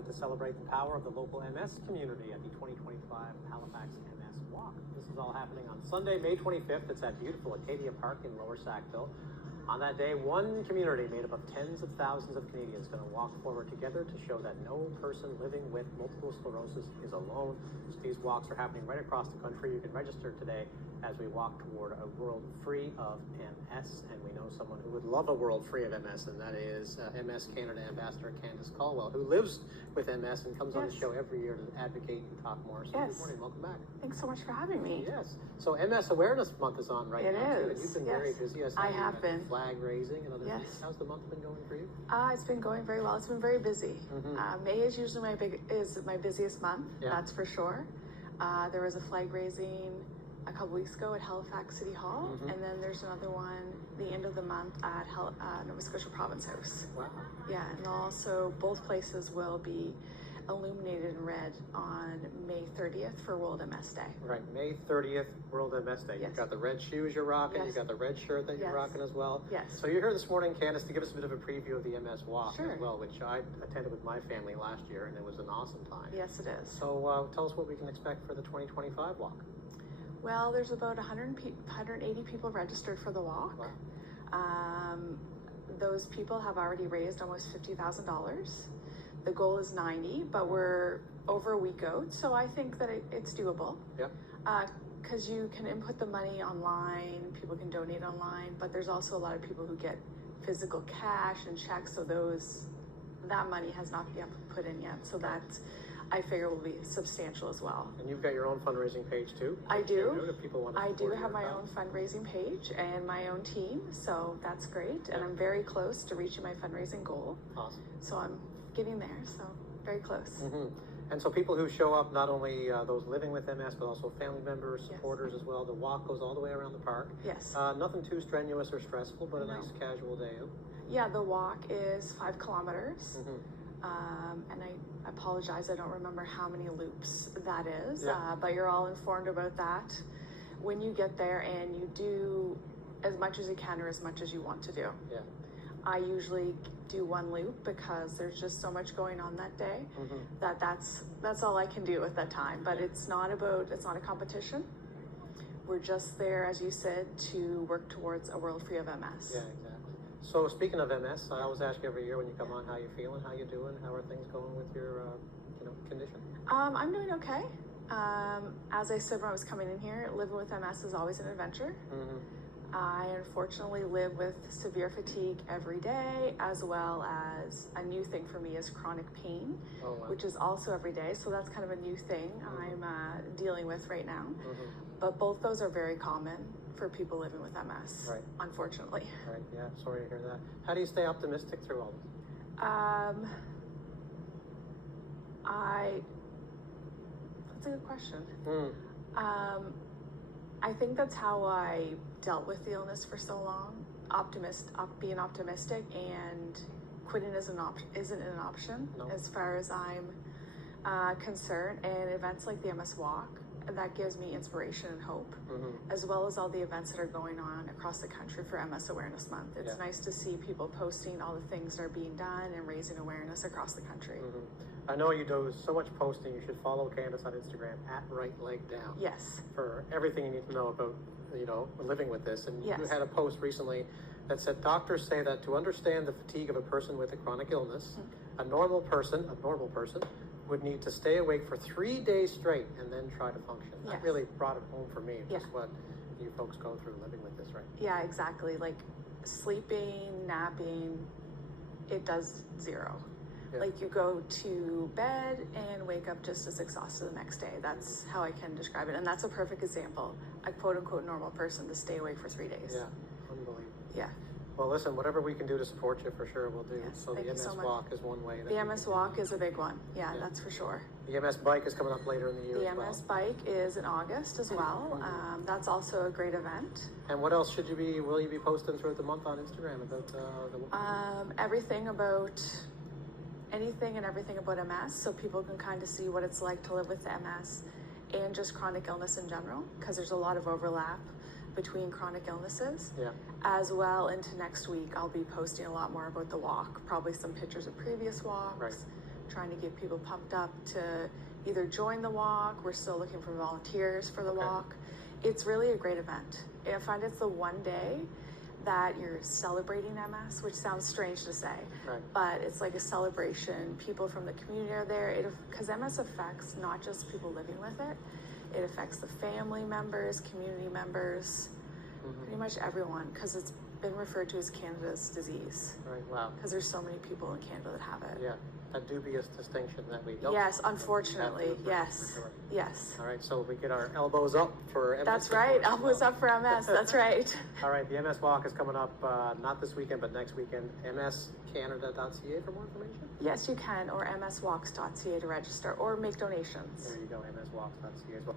excited to celebrate the power of the local MS community at the 2025 Halifax MS Walk. This is all happening on Sunday, May 25th. It's at beautiful Acadia Park in Lower Sackville. On that day, one community made up of tens of thousands of Canadians going to walk forward together to show that no person living with multiple sclerosis is alone. So these walks are happening right across the country. You can register today as we walk toward a world free of MS. And we know someone who would love a world free of MS, and that is MS Canada Ambassador Candice Caldwell, who lives with MS and comes on the show every year to advocate and talk more. So good morning, welcome back. Thanks so much for having me. Yes. So MS Awareness Month is on right now. It is. And you've been very busy. I have been. Flag raising and other things. How's the month been going for you? It's been going very well. It's been very busy. May is usually my busiest month. That's for sure. There was a flag raising a couple weeks ago at Halifax City Hall, and then there's another one the end of the month at Nova Scotia Province House. Wow. Yeah, and also both places will be illuminated in red on May 30th for World MS Day. Right, May 30th, World MS Day. You've got the red shoes you're rocking, you've got the red shirt that you're rocking as well. Yes. So you're here this morning, Candice, to give us a bit of a preview of the MS Walk as well, which I attended with my family last year, and it was an awesome time. Yes, it is. So tell us what we can expect for the 2025 walk. Well, there's about 180 people registered for the walk. Wow. Those people have already raised almost $50,000. The goal is 90, but we're over a week out, so I think that it's doable. Yep. Because you can input the money online, people can donate online, but there's also a lot of people who get physical cash and checks, so that money has not been put in yet. So that I figure will be substantial as well. And you've got your own fundraising page too? I do. If people want to I do have my own fundraising page and my own team, so that's great. And I'm very close to reaching my fundraising goal. Awesome. So I'm getting there, so very close. And so people who show up, not only those living with MS, but also family members, supporters as well. The walk goes all the way around the park. Yes. Nothing too strenuous or stressful, but a nice casual day out. Yeah, the walk is 5 kilometers. And I apologize, I don't remember how many loops that is, but you're all informed about that when you get there, and you do as much as you can or as much as you want to do. Yeah. I usually do 1 loop because there's just so much going on that day that's all I can do at that time. But it's not a competition. We're just there, as you said, to work towards a world free of MS. Yeah, exactly. So speaking of MS, I always ask you every year when you come on how you're feeling, how you doing, how are things going with your condition? I'm doing okay. As I said when I was coming in here, living with MS is always an adventure. I unfortunately live with severe fatigue every day, as well as a new thing for me is chronic pain, which is also every day. So that's kind of a new thing I'm dealing with right now. But both those are very common for people living with MS, unfortunately. Right, yeah, sorry to hear that. How do you stay optimistic through all this? That's a good question. I think that's how I dealt with the illness for so long. Being optimistic, and quitting isn't an option as far as I'm concerned. And events like the MS Walk, that gives me inspiration and hope, as well as all the events that are going on across the country for MS Awareness Month. It's nice to see people posting all the things that are being done and raising awareness across the country. I know you do so much posting. You should follow Candice on Instagram at Right Leg Down. Yes. For everything you need to know about, living with this. And you had a post recently that said, doctors say that to understand the fatigue of a person with a chronic illness, a normal person would need to stay awake for 3 days straight and then try to function. That really brought it home for me, just what you folks go through living with this, right? Yeah, exactly. Like sleeping, napping, it does zero. Like you go to bed and wake up just as exhausted the next day. That's how I can describe it. And that's a perfect example. A quote unquote normal person to stay awake for 3 days. Yeah, unbelievable. Yeah. Well, listen, whatever we can do to support you, for sure, we'll do. Yes, so the MS Walk is one way. The MS Walk is a big one. Yeah, that's for sure. The MS Bike is coming up later in the year The MS Bike is in August as well. That's also a great event. And what else will you be posting throughout the month on Instagram about the anything and everything about MS, so people can kind of see what it's like to live with MS and just chronic illness in general, because there's a lot of overlap between chronic illnesses. As well, into next week, I'll be posting a lot more about the walk, probably some pictures of previous walks, trying to get people pumped up to either join the walk. We're still looking for volunteers for the walk. It's really a great event. I find it's the one day that you're celebrating MS, which sounds strange to say, but it's like a celebration. People from the community are there, because MS affects not just people living with it, it affects the family members, community members, pretty much everyone, because it's been referred to as Canada's disease. Right, wow. Because there's so many people in Canada that have it. Yeah, a dubious distinction that we don't. Yes, unfortunately, yes. Sure. Yes. All right, so we get our elbows up for MS. That's right, elbows up for MS, that's right. All right, the MS Walk is coming up, not this weekend, but next weekend. mscanada.ca for more information? Yes, you can, or mswalks.ca to register, or make donations. There you go, mswalks.ca as well.